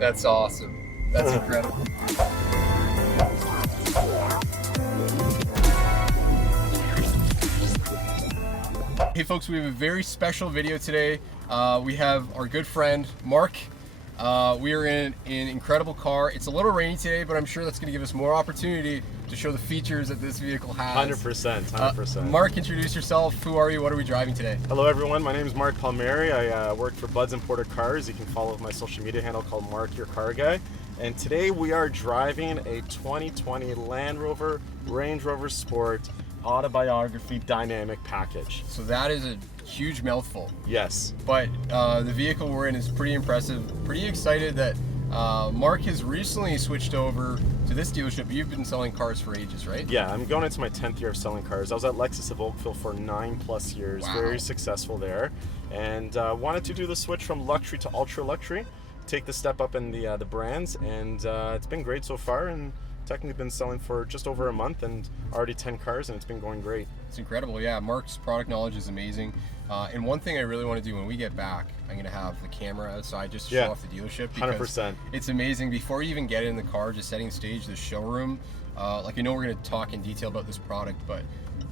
That's awesome. That's incredible. Hey folks, we have a very special video today. We have our good friend, Mark. We are in an incredible car. It's a little rainy today, but I'm sure that's going to give us more opportunity to show the features that this vehicle has. 100%. Mark, introduce yourself. Who are you? What are we driving today? Hello everyone, my name is Mark Palmieri. I work for Buds Imported Cars. You can follow my social media handle called Mark Your Car Guy. And today we are driving a 2020 Land Rover Range Rover Sport Autobiography dynamic package. So that is a huge mouthful. Yes. But the vehicle we're in is pretty impressive. Pretty excited that Mark has recently switched over to this dealership. You've been selling cars for ages, right? Yeah, I'm going into my 10th year of selling cars. I was at Lexus of Oakville for 9+ years, Wow. Very successful there, and wanted to do the switch from luxury to ultra luxury, take the step up in the brands, and it's been great so far. And technically been selling for just over a month and already 10 cars, and it's been going great. It's incredible. Yeah, Mark's product knowledge is amazing. And one thing I really want to do when we get back, I'm going to have the camera outside just to show off the dealership. Because 100%. It's amazing. Before you even get in the car, just setting the stage, the showroom, like I know we're going to talk in detail about this product, but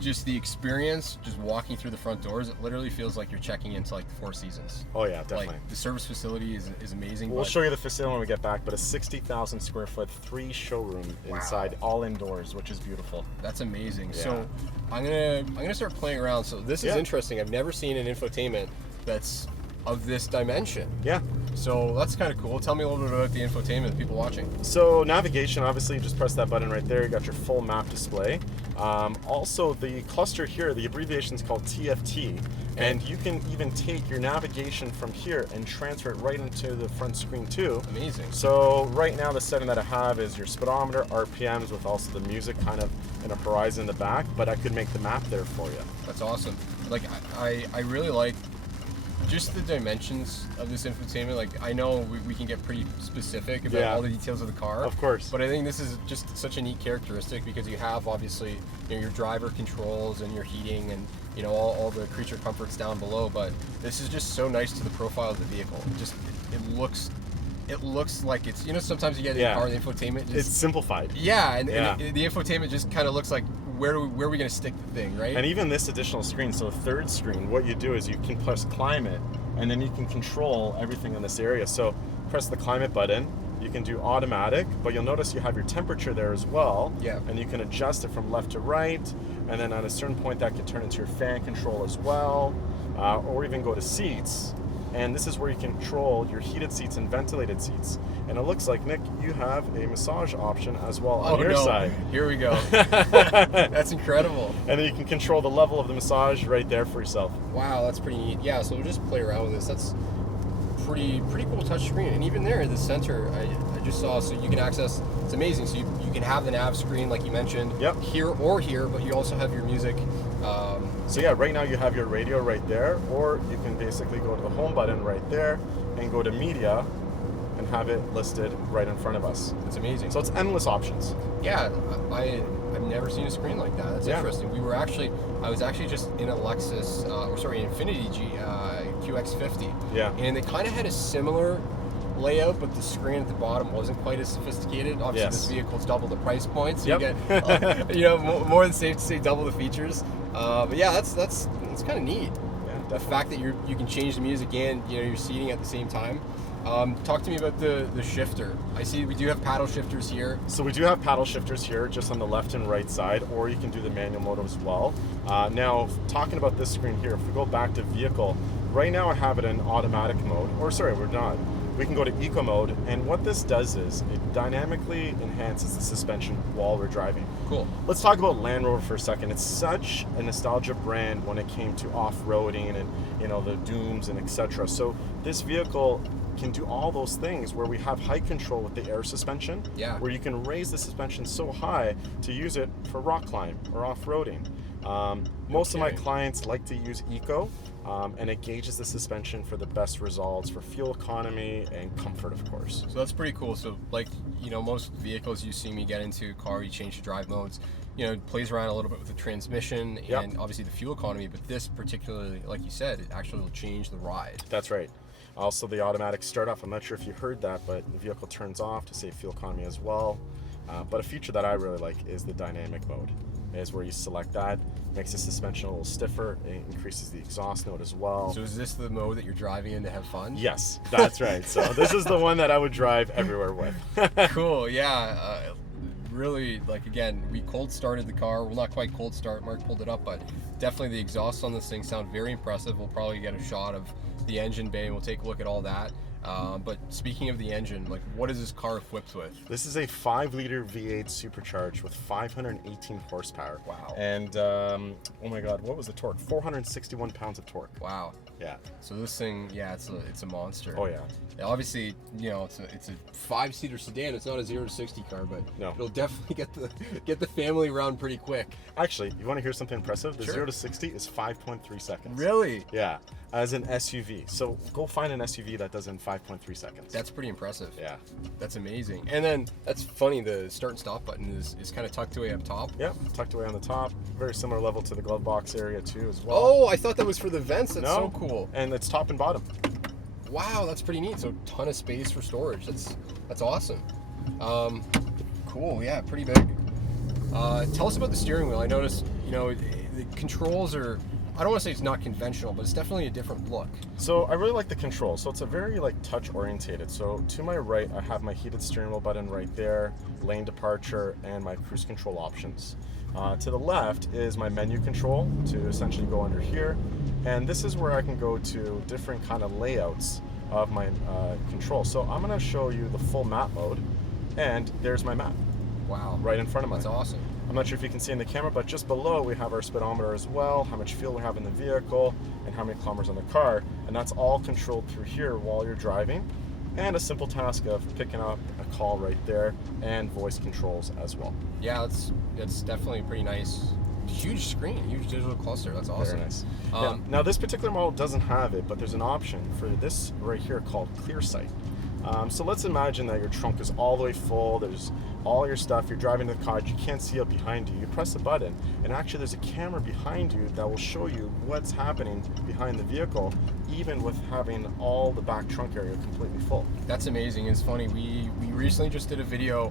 just the experience, just walking through the front doors, it literally feels like you're checking into like the Four Seasons. Oh yeah, definitely. Like the service facility is amazing. We'll show you the facility when we get back, but a 60,000 square foot 3 showroom inside, all indoors, which is beautiful. That's amazing. Yeah. So I'm gonna start playing around. So this is interesting. I've never seen an infotainment that's of this dimension. Yeah. So that's kind of cool. Tell me a little bit about the infotainment, the people watching. So navigation, obviously, you just press that button right there. You got your full map display. Also, the cluster here, the abbreviation is called TFT, and you can even take your navigation from here and transfer it right into the front screen too. Amazing. So right now, the setting that I have is your speedometer, RPMs, with also the music kind of in a horizon in the back. But I could make the map there for you. That's awesome. Like I really like just the dimensions of this infotainment. Like I know we can get pretty specific about all the details of the car. Of course. But I think this is just such a neat characteristic because you have obviously your driver controls and your heating and all the creature comforts down below. But this is just so nice to the profile of the vehicle. It looks like it's sometimes you get in the car the infotainment just, it's simplified. And the infotainment just kind of looks like where are we going to stick the thing, right? And even this additional screen, so third screen, what you do is you can press climate, and then you can control everything in this area. So press the climate button, you can do automatic, but you'll notice you have your temperature there as well. Yeah. And you can adjust it from left to right, and then at a certain point that can turn into your fan control as well, or even go to seats. And this is where you control your heated seats and ventilated seats. And it looks like, Nick, you have a massage option as well on your side. Here we go. That's incredible. And then you can control the level of the massage right there for yourself. Wow, that's pretty neat. Yeah, so we'll just play around with this. That's pretty cool touchscreen. And even there in the center, I just saw, so you can access, it's amazing. So you can have the nav screen like you mentioned, here or here, but you also have your music. So yeah, right now you have your radio right there, or you can basically go to the home button right there and go to media and have it listed right in front of us. It's amazing. So it's endless options. Yeah, I've never seen a screen like that. That's interesting. I was actually just in a Lexus, Infiniti QX50. Yeah. And they kind of had a similar layout, but the screen at the bottom wasn't quite as sophisticated. Obviously, this vehicle's double the price point, so you get more than safe to say double the features. But yeah, that's kind of neat. Yeah, the fact that you can change the music and your seating at the same time. Talk to me about the shifter. I see we do have paddle shifters here. So we do have paddle shifters here, just on the left and right side, or you can do the manual mode as well. Now, talking about this screen here, if we go back to vehicle, right now I have it in automatic mode, we're not. We can go to eco mode, and what this does is it dynamically enhances the suspension while we're driving. Cool. Let's talk about Land Rover for a second. It's such a nostalgia brand when it came to off-roading and the dooms and etc. So this vehicle can do all those things where we have height control with the air suspension, where you can raise the suspension so high to use it for rock climb or off-roading. Most of my kidding. clients like to use Eco, and it gauges the suspension for the best results for fuel economy and comfort, of course. So that's pretty cool. So like, most vehicles you see me get into, car, you change the drive modes, it plays around a little bit with the transmission Yep. and obviously the fuel economy, but this particularly, like you said, it actually will change the ride. That's right. Also, the automatic start off. I'm not sure if you heard that, but the vehicle turns off to save fuel economy as well. But a feature that I really like is the dynamic mode. Is where you select that, makes the suspension a little stiffer, it increases the exhaust note as well. So is this the mode that you're driving in to have fun? Yes, that's right. So this is the one that I would drive everywhere with. Cool, yeah. Really, like, again, we cold started the car. Well, not quite cold start, Mark pulled it up, but definitely the exhausts on this thing sound very impressive. We'll probably get a shot of the engine bay and we'll take a look at all that. But speaking of the engine, like, what is this car equipped with? This is a 5-liter V8 supercharged with 518 horsepower. Wow. And oh my God, what was the torque? 461 pounds of torque. Wow. Yeah. So this thing, yeah, it's a monster. Oh yeah. Obviously, it's a 5-seater sedan. It's not a 0 to 60 car, but No. it'll definitely get the family around pretty quick. Actually, you want to hear something impressive? The Sure. 0 to 60 is 5.3 seconds. Really? Yeah, as an SUV. So go find an SUV that does in 5.3 seconds. That's pretty impressive. Yeah. That's amazing. And then that's funny. The start and stop button is kind of tucked away up top. Yep, tucked away on the top. Very similar level to the glove box area too as well. Oh, I thought that was for the vents. That's No. so cool. And it's top and bottom. Wow, that's pretty neat. So ton of space for storage. That's awesome. Cool. Yeah, pretty big. Tell us about the steering wheel. I noticed, the controls are, I don't want to say it's not conventional, but it's definitely a different look. So I really like the control. So it's a very touch orientated. So to my right, I have my heated steering wheel button right there, lane departure, and my cruise control options. To the left is my menu control to essentially go under here. And this is where I can go to different kind of layouts of my control. So I'm going to show you the full map mode. And there's my map Wow. right in front of me. That's awesome. I'm not sure if you can see in the camera, but just below we have our speedometer as well, how much fuel we have in the vehicle, and how many kilometers on the car. And that's all controlled through here while you're driving. And a simple task of picking up a call right there, and voice controls as well. Yeah, that's definitely pretty nice. Huge screen, huge digital cluster. That's awesome. Very nice. Now this particular model doesn't have it, but there's an option for this right here called Clear Sight. So let's imagine that your trunk is all the way full, there's all your stuff, you're driving the car, you can't see up behind you. You press a button, and actually there's a camera behind you that will show you what's happening behind the vehicle, even with having all the back trunk area completely full. That's amazing. It's funny. We recently just did a video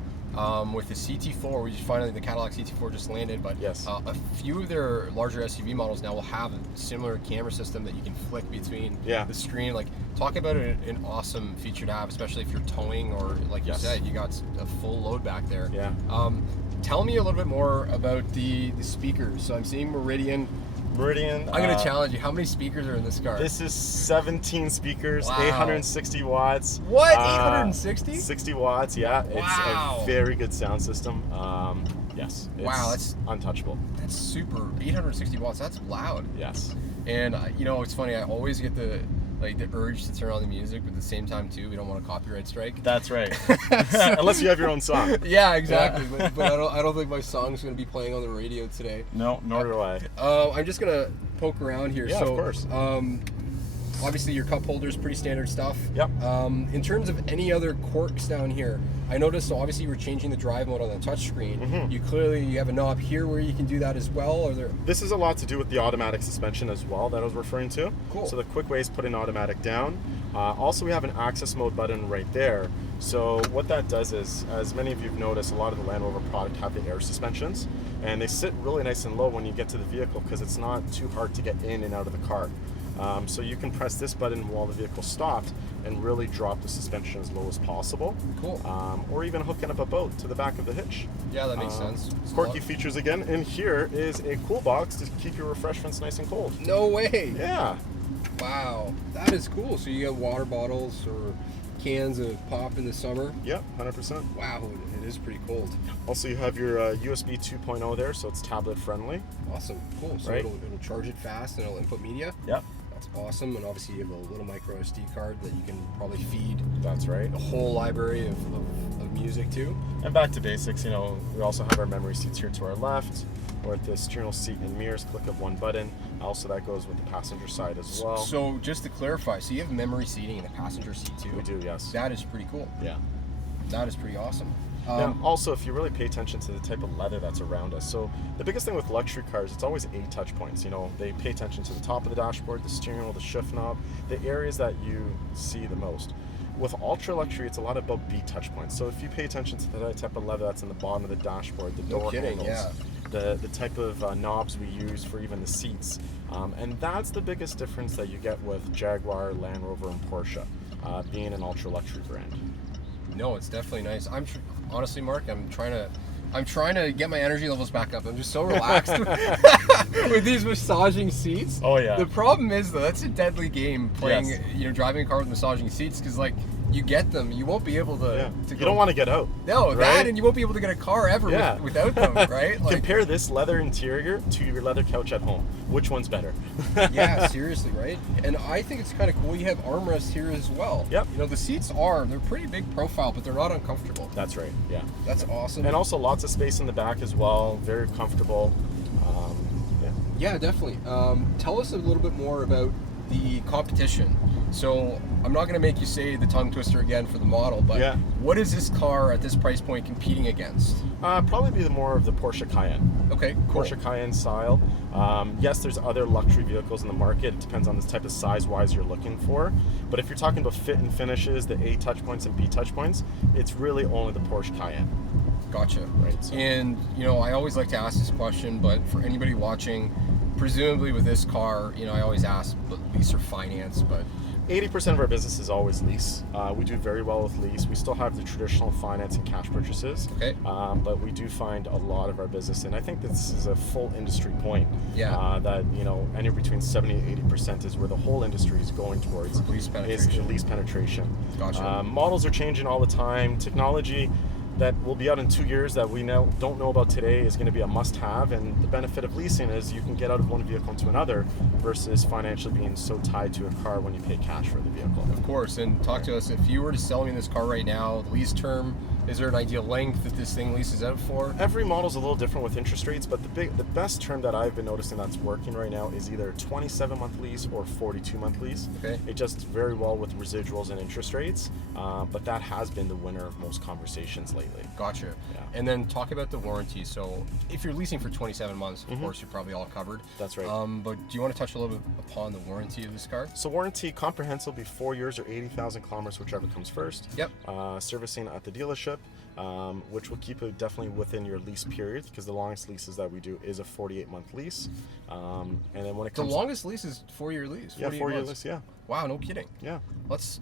with the CT4. The Cadillac CT4 just landed, but Yes. A few of their larger SUV models now will have a similar camera system that you can flick between the screen. Like, talk about an awesome feature to have, especially if you're towing or, like you said, you got a full load back there. Yeah. Tell me a little bit more about the speakers. So I'm seeing Meridian. Meridian. I'm going to challenge you. How many speakers are in this car? This is 17 speakers, Wow. 860 watts. What? 860? 60 watts, yeah. Wow. It's a very good sound system. Yes. It's Wow, that's untouchable. That's super. 860 watts. That's loud. Yes. And it's funny. I always get the urge to turn on the music, but at the same time too, we don't want a copyright strike. That's right. Unless you have your own song. Yeah, exactly. Yeah. But I don't think my song's going to be playing on the radio today. No, nor do I. I'm just gonna poke around here. Yeah, so, of course. Obviously, your cup holder is pretty standard stuff. Yep. In terms of any other quirks down here, I noticed. So obviously, you were changing the drive mode on the touchscreen. Mm-hmm. You have a knob here where you can do that as well. Or there? This is a lot to do with the automatic suspension as well that I was referring to. Cool. So the quick way is putting automatic down. Also, we have an access mode button right there. So what that does is, as many of you have noticed, a lot of the Land Rover product have the air suspensions, and they sit really nice and low when you get to the vehicle because it's not too hard to get in and out of the car. So you can press this button while the vehicle stopped and really drop the suspension as low as possible. Cool. Or even hooking up a boat to the back of the hitch. Yeah, that makes sense. Quirky features again. And here is a cool box to keep your refreshments nice and cold. No way. Yeah. Wow, that is cool. So you got water bottles or cans of pop in the summer. Yep, 100%. Wow, it is pretty cold. Also, you have your USB 2.0 there, so it's tablet friendly. Awesome, cool. So Right. it'll charge it fast and it'll input media. Yep. That's awesome. And obviously you have a little micro SD card that you can probably feed That's right. a whole library of music to. And back to basics, we also have our memory seats here to our left. with the steering wheel, seat, and mirrors, click of one button. Also, that goes with the passenger side as well. So just to clarify, so you have memory seating in the passenger seat too? We do, yes. That is pretty cool. Yeah. That is pretty awesome. Now, also, if you really pay attention to the type of leather that's around us, so the biggest thing with luxury cars, it's always 8 touch points. You know, they pay attention to the top of the dashboard, the steering wheel, the shift knob, the areas that you see the most. With ultra luxury, it's a lot about B touch points. So if you pay attention to the type of leather that's in the bottom of the dashboard, the door handles, the type of knobs we use for even the seats, and that's the biggest difference that you get with Jaguar, Land Rover, and Porsche, being an ultra luxury brand. No, it's definitely nice. Honestly, Mark, I'm trying to get my energy levels back up. I'm just so relaxed with these massaging seats. Oh yeah. The problem is though, that's a deadly game playing, Yes. Driving a car with massaging seats, because like you get them, you won't be able to. You don't want to get out. No, right? that, and you won't be able to get a car ever without them, right? Like, compare this leather interior to your leather couch at home. Which one's better? Yeah, seriously, right? And I think it's kind of cool. You have armrests here as well. Yep. The seats they're pretty big profile, but they're not uncomfortable. That's right. Yeah. That's awesome. And also lots of space in the back as well. Very comfortable. Yeah, definitely. Tell us a little bit more about the competition. So I'm not going to make you say the tongue twister again for the model, but what is this car at this price point competing against? Probably be more of the Porsche Cayenne. Okay, cool. Porsche Cayenne style. Yes, there's other luxury vehicles in the market. It depends on the type of size-wise you're looking for. But if you're talking about fit and finishes, the A touch points and B touch points, it's really only the Porsche Cayenne. Gotcha. Right. So. And I always like to ask this question, but for anybody watching, presumably with this car, I always ask, lease or finance, but 80% of our business is always lease. We do very well with lease. We still have the traditional finance and cash purchases, but we do find a lot of our business, and I think this is a full industry point. That anywhere between 70 and 80% is where the whole industry is going towards. Lease penetration. Is lease penetration. Gotcha. Models are changing all the time. Technology that will be out in 2 years that we don't know about today is going to be a must-have, and the benefit of leasing is you can get out of one vehicle into another versus financially being so tied to a car when you pay cash for the vehicle. Of course. And talk to us, if you were to sell me this car right now, the lease term, is there an ideal length that this thing leases out for? Every model's a little different with interest rates, but the best term that I've been noticing that's working right now is either 27-month lease or 42-month lease. Okay. It just very well with residuals and interest rates, but that has been the winner of most conversations lately. Gotcha. Yeah. And then talk about the warranty. So if you're leasing for 27 months, of course, you're probably all covered. That's right. But do you want to touch a little bit upon the warranty of this car? So warranty comprehensive will be 4 years or 80,000 kilometers, whichever comes first. Yep. Servicing at the dealership, which will keep it definitely within your lease period, because the longest leases that we do is a 48-month lease. And then when it comes, the longest lease is 4-year lease. Yeah, 4-year lease. Yeah. Wow, no kidding. Yeah. It's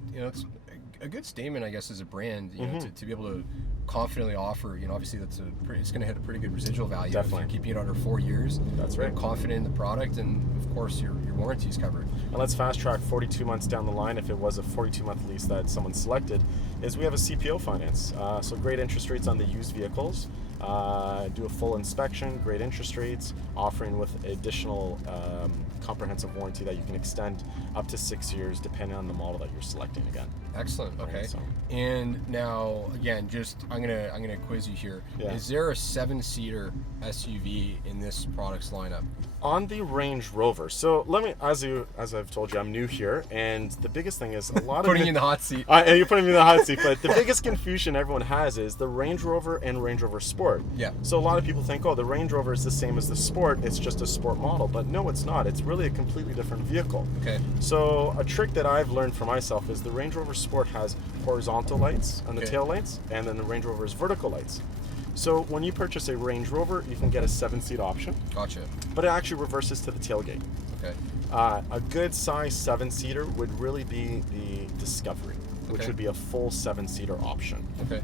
a good statement, I guess, as a brand, to be able to confidently offer, obviously it's going to hit a pretty good residual value. Definitely. If you're keeping it under 4 years. That's you're right. confident in the product, and of course your warranty is covered. And let's fast track 42 months down the line, if it was a 42-month lease that someone selected, is we have a CPO finance. So great interest rates on the used vehicles. Do a full inspection, great interest rates, offering with additional comprehensive warranty that you can extend up to 6 years depending on the model that you're selecting again. Excellent. Okay. Right, so. And now again, I'm gonna quiz you here. Yeah. Is there a 7-seater SUV in this product's lineup? On the Range Rover, so let me, as I've told you, I'm new here, and the biggest thing is a lot of putting you in the hot seat. You're putting me in the hot seat, but the biggest confusion everyone has is the Range Rover and Range Rover Sport. Yeah. So a lot of people think, oh, the Range Rover is the same as the Sport, it's just a sport model, but no, it's not. It's really a completely different vehicle. Okay. So a trick that I've learned for myself is the Range Rover Sport has horizontal lights on the tail lights, and then the Range Rover is vertical lights. So when you purchase a Range Rover, you can get a 7-seat option. Gotcha. But it actually reverses to the tailgate. Okay. A good size 7-seater would really be the Discovery, which would be a full 7-seater option. Okay.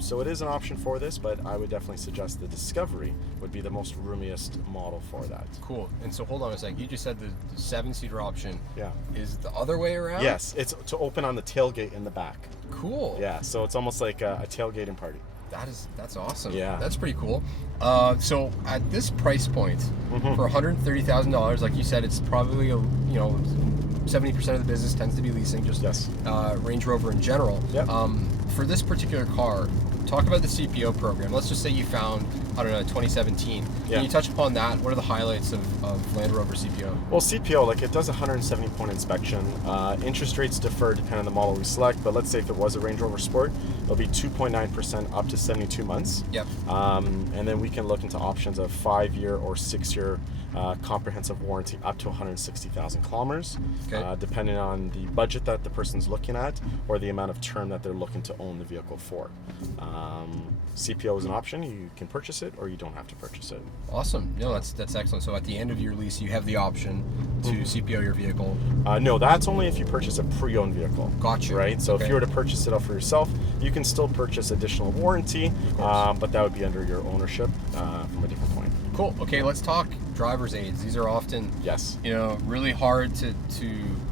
So it is an option for this, but I would definitely suggest the Discovery would be the most roomiest model for that. Cool. And so hold on a sec. You just said the 7-seater option. Yeah. Is the other way around? Yes, it's to open on the tailgate in the back. Cool. Yeah, so it's almost like a tailgating party. That's awesome. Yeah. That's pretty cool. So at this price point, for $130,000, like you said, it's probably 70% of the business tends to be leasing, just Yes. Range Rover in general. Yep. For this particular car, talk about the CPO program. Let's just say you found, I don't know, 2017. Yeah. Can you touch upon that? What are the highlights of Land Rover CPO? Well, CPO, like it does a 170-point inspection. Interest rates differ depending on the model we select, but let's say if it was a Range Rover Sport, it'll be 2.9% up to 72 months. Yep. And then we can look into options of 5-year or 6-year comprehensive warranty up to 160,000 kilometers, Okay. depending on the budget that the person's looking at or the amount of term that they're looking to own the vehicle for. CPO is an option. You can purchase it or you don't have to purchase it. Awesome. No, that's excellent. So at the end of your lease, you have the option to CPO your vehicle. No, that's only if you purchase a pre-owned vehicle. Gotcha. Right? So Okay. if you were to purchase it up for yourself, you can still purchase additional warranty, but that would be under your ownership from a different point. Cool. Okay, let's talk driver's aids. These are often, Yes. really hard to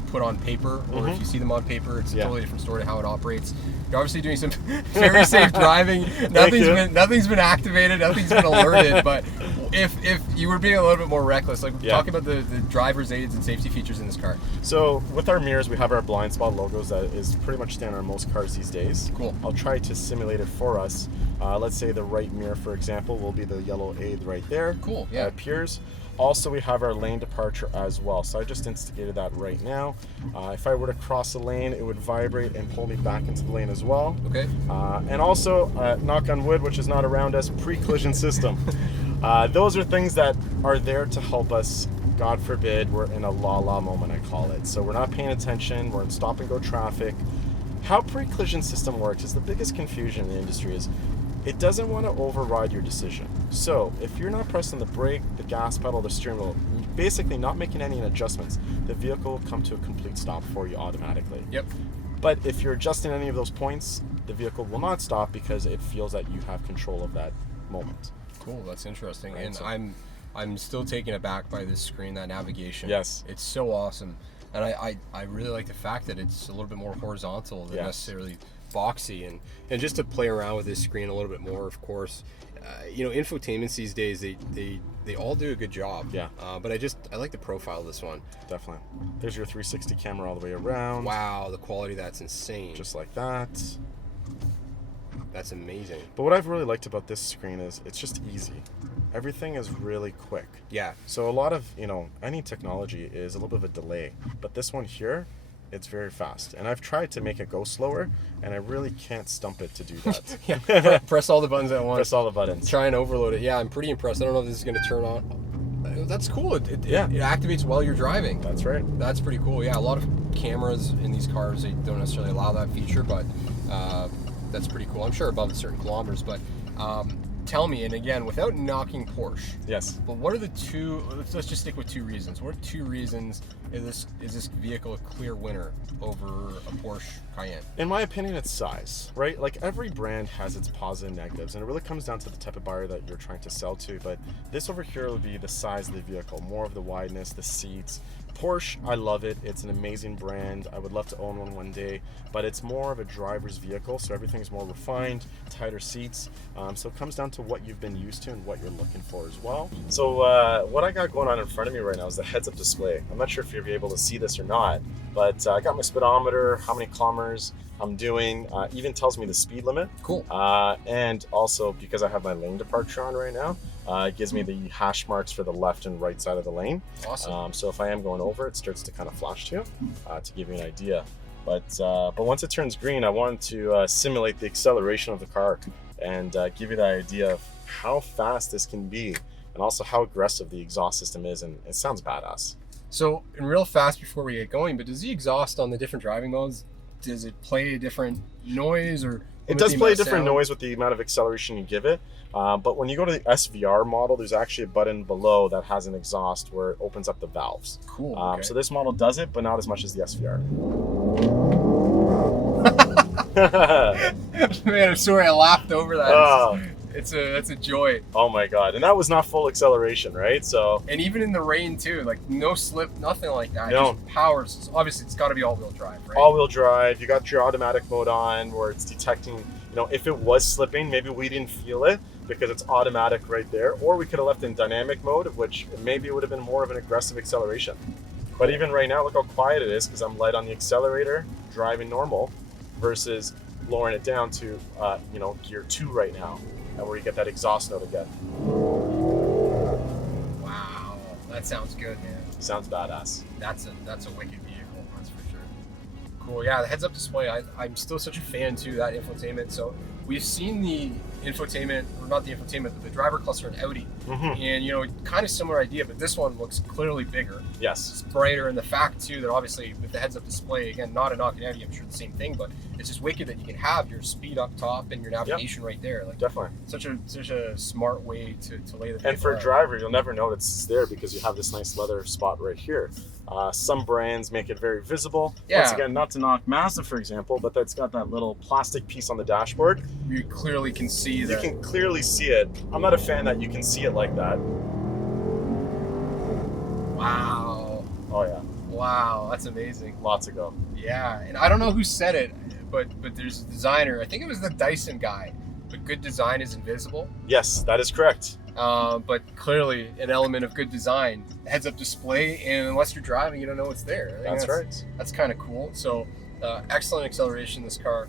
put on paper, or if you see them on paper, it's a Yeah. totally different story to how it operates. You're obviously doing some very safe driving. you. Nothing's been activated, nothing's been alerted. But if you were being a little bit more reckless, like Yeah. talk about the driver's aids and safety features in this car. So with our mirrors, we have our blind spot logos that is pretty much standard on most cars these days. Cool. I'll try to simulate it for us. Let's say the right mirror, for example, will be the yellow aid right there. Cool, yeah. That appears. Also, we have our lane departure as well. So I just instigated that right now. If I were to cross a lane, it would vibrate and pull me back into the lane as well. Okay. And also, knock on wood, which is not around us, pre-collision system. Those are things that are there to help us. God forbid we're in a la-la moment, I call it. So we're not paying attention, we're in stop-and-go traffic. How pre-collision system works is the biggest confusion in the industry is it doesn't want to override your decision. So if you're not pressing the brake, the gas pedal, the steering wheel, basically not making any adjustments, the vehicle will come to a complete stop for you automatically. Yep. But if you're adjusting any of those points, the vehicle will not stop because it feels that you have control of that moment. Cool. That's interesting. Right, And so- I'm still taken aback by this screen, that navigation. Yes. It's so awesome. And I really like the fact that it's a little bit more horizontal than Yes. necessarily boxy, and just to play around with this screen a little bit more, of course. Infotainments these days, they all do a good job. Yeah. But I like the profile of this one. Definitely. There's your 360 camera all the way around. Wow, the quality, that's insane. Just like that. That's amazing. But what I've really liked about this screen is it's just easy. Everything is really quick. Yeah. So a lot of, any technology is a little bit of a delay. But this one here, it's very fast. And I've tried to make it go slower, and I really can't stump it to do that. Yeah. Press all the buttons at once. Press all the buttons. Try and overload it. Yeah, I'm pretty impressed. I don't know if this is going to turn on. That's cool. It activates while you're driving. That's right. That's pretty cool. Yeah, a lot of cameras in these cars, they don't necessarily allow that feature, but that's pretty cool. I'm sure above a certain kilometers, but tell me, and again, without knocking Porsche, Yes. but what are the two, let's just stick with 2 reasons. What are 2 reasons is this vehicle a clear winner over a Porsche Cayenne? In my opinion, it's size, right? Like every brand has its positive and negatives, and it really comes down to the type of buyer that you're trying to sell to. But this over here would be the size of the vehicle, more of the wideness, the seats. Porsche, I love it. It's an amazing brand. I would love to own one day, but it's more of a driver's vehicle, so everything's more refined, tighter seats. So it comes down to what you've been used to and what you're looking for as well. So what I got going on in front of me right now is the heads-up display. I'm not sure if you'll be able to see this or not, but I got my speedometer, how many kilometers I'm doing, even tells me the speed limit. Cool. And also, because I have my lane departure on right now, it gives me the hash marks for the left and right side of the lane. Awesome. So if I am going over, it starts to kind of flash to you to give you an idea. But once it turns green, I want to simulate the acceleration of the car and give you the idea of how fast this can be and also how aggressive the exhaust system is, and it sounds badass. So, and real fast before we get going, but does the exhaust on the different driving modes, does it play a different noise, or It does play a different noise with the amount of acceleration you give it, but when you go to the SVR model, there's actually a button below that has an exhaust where it opens up the valves. Cool. Okay. So this model does it, but not as much as the SVR. Man, I'm sorry, I laughed over that. Oh. That's a joy. Oh my god, and that was not full acceleration, right? So And even in the rain too, like no slip, nothing like that. No. Just powers. So obviously, it's got to be all-wheel drive, right? all-wheel drive, you got your automatic mode on where it's detecting, if it was slipping, maybe we didn't feel it because it's automatic right there, or we could have left in dynamic mode, which maybe it would have been more of an aggressive acceleration. But even right now, look how quiet it is because I'm light on the accelerator, driving normal, versus lowering it down to you know, gear 2 right now, and where you get that exhaust note again. Wow, that sounds good, man. Sounds badass. That's a wicked vehicle, that's for sure. Cool. Yeah, the heads-up display. I'm still such a fan too. That infotainment. So we've seen the infotainment, or not the infotainment, but the driver cluster in Audi, and you know, kind of similar idea, but this one looks clearly bigger. Yes. It's brighter, and the fact too that obviously with the heads-up display, again, not a knock on Audi, I'm sure the same thing, but it's just wicked that you can have your speed up top and your navigation right there. Like Definitely. such a smart way to lay the vehicle And for a out. driver, you'll never know it's there because you have this nice leather spot right here. Some brands make it very visible. Yeah. Once again, not to knock Mazda, for example, but it's got that little plastic piece on the dashboard. You clearly can see You that. can clearly see it. I'm not a fan that you can see it like that. Wow. Oh yeah, Wow, that's amazing. lots to go. Yeah, and I don't know who said it, but there's a designer. I think it was the Dyson guy. But good design is invisible. Yes, that is correct. But clearly, an element of good design, heads-up display, and unless you're driving, you don't know what's there. I think That's right. That's kind of cool. So, excellent acceleration in this car.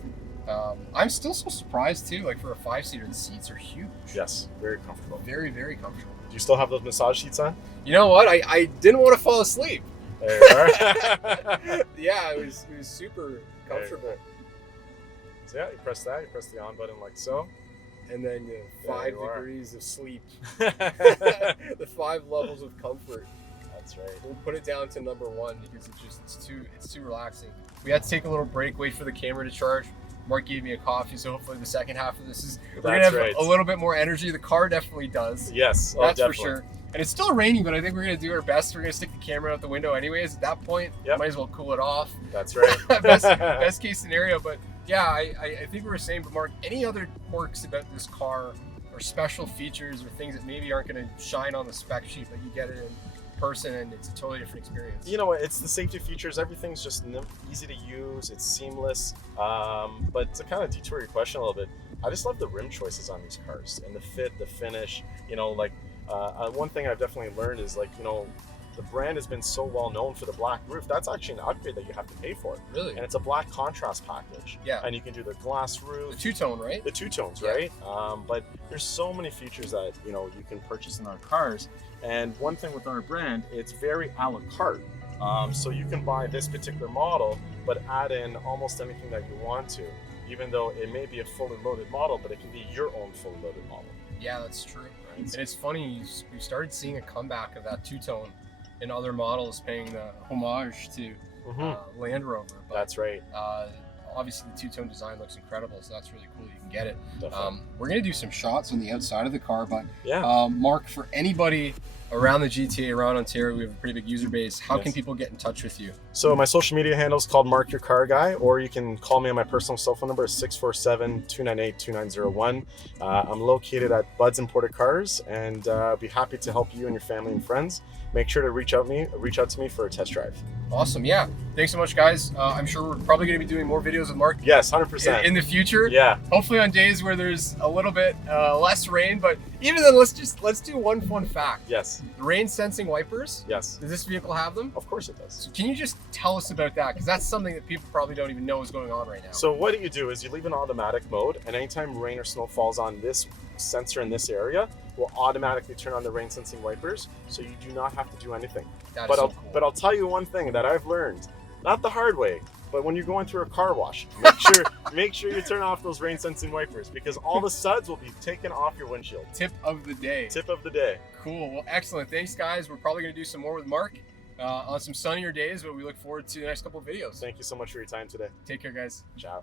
I'm still so surprised too. Like for a 5-seater, the seats are huge. Yes, very comfortable. Very, very comfortable. Do you still have those massage seats on? You know what? I didn't want to fall asleep. There you are. Yeah, it was super comfortable. So yeah, you press that, you press the on button like so. And then There 5 you are. degrees of sleep. The 5 levels of comfort. That's right. We'll put it down to number 1 because it's too relaxing. We had to take a little break, wait for the camera to charge. Mark gave me a coffee, so hopefully the second half of this is we're gonna That's have right. a little bit more energy. The car definitely does. Yes, That's definitely. for sure. And it's still raining, but I think we're gonna do our best. We're gonna stick the camera out the window anyways. At that point, Yep. might as well cool it off. That's right. best case scenario. But yeah, I think we were saying, but Mark, any other quirks about this car or special features or things that maybe aren't gonna shine on the spec sheet, but you get it in person and it's a totally different experience? You know what? It's the safety features. Everything's just easy to use. It's seamless. But to kind of detour your question a little bit, I just love the rim choices on these cars and the fit, the finish. You know, like one thing I've definitely learned is like, you know, the brand has been so well known for the black roof. That's actually an upgrade that you have to pay for. Really? And it's a black contrast package. Yeah. And you can do the glass The roof. two-tone, right? The two-tones, Yeah. right? But there's so many features that, you know, you can purchase in our cars. And one thing with our brand, it's very a la carte. So you can buy this particular model, but add in almost anything that you want to, even though it may be a fully loaded model, but it can be your own fully loaded model. Yeah, that's true. Right? And it's funny, we started seeing a comeback of that two-tone in other models, paying the homage to Land Rover. But, That's right. obviously, the two-tone design looks incredible, so that's really cool. You can get it. Definitely. We're gonna do some shots on the outside of the car, but Yeah. Mark, for anybody around the GTA, around Ontario, we have a pretty big user base. How Yes. can people get in touch with you? So my social media handle is called Mark Your Car Guy, or you can call me on my personal cell phone number, 647-298-2901. I'm located at Bud's Imported Cars, and be happy to help you and your family and friends. Make sure to reach out to me for a test drive. Awesome. Yeah. Thanks so much, guys. I'm sure we're probably going to be doing more videos with Mark Yes, 100%. in the future. Yeah. Hopefully on days where there's a little bit less rain, but even then, let's do one fun fact. Yes. The rain sensing wipers. Yes. Does this vehicle have them? Of course it does. So can you just tell us about that? Because that's something that people probably don't even know is going on right now. So what you do is you leave an automatic mode, and anytime rain or snow falls on this sensor in this area, will automatically turn on the rain sensing wipers, so you do not have to do anything. That is But so I'll cool. but I'll tell you one thing that I've learned, not the hard way, but when you're going through a car wash, make sure you turn off those rain sensing wipers, because all the suds will be taken off your windshield. Tip of the day. Tip of the day. Cool. Well, excellent. Thanks, guys. We're probably going to do some more with Mark on some sunnier days, but we look forward to the next couple of videos. Thank you so much for your time today. Take care, guys. Ciao.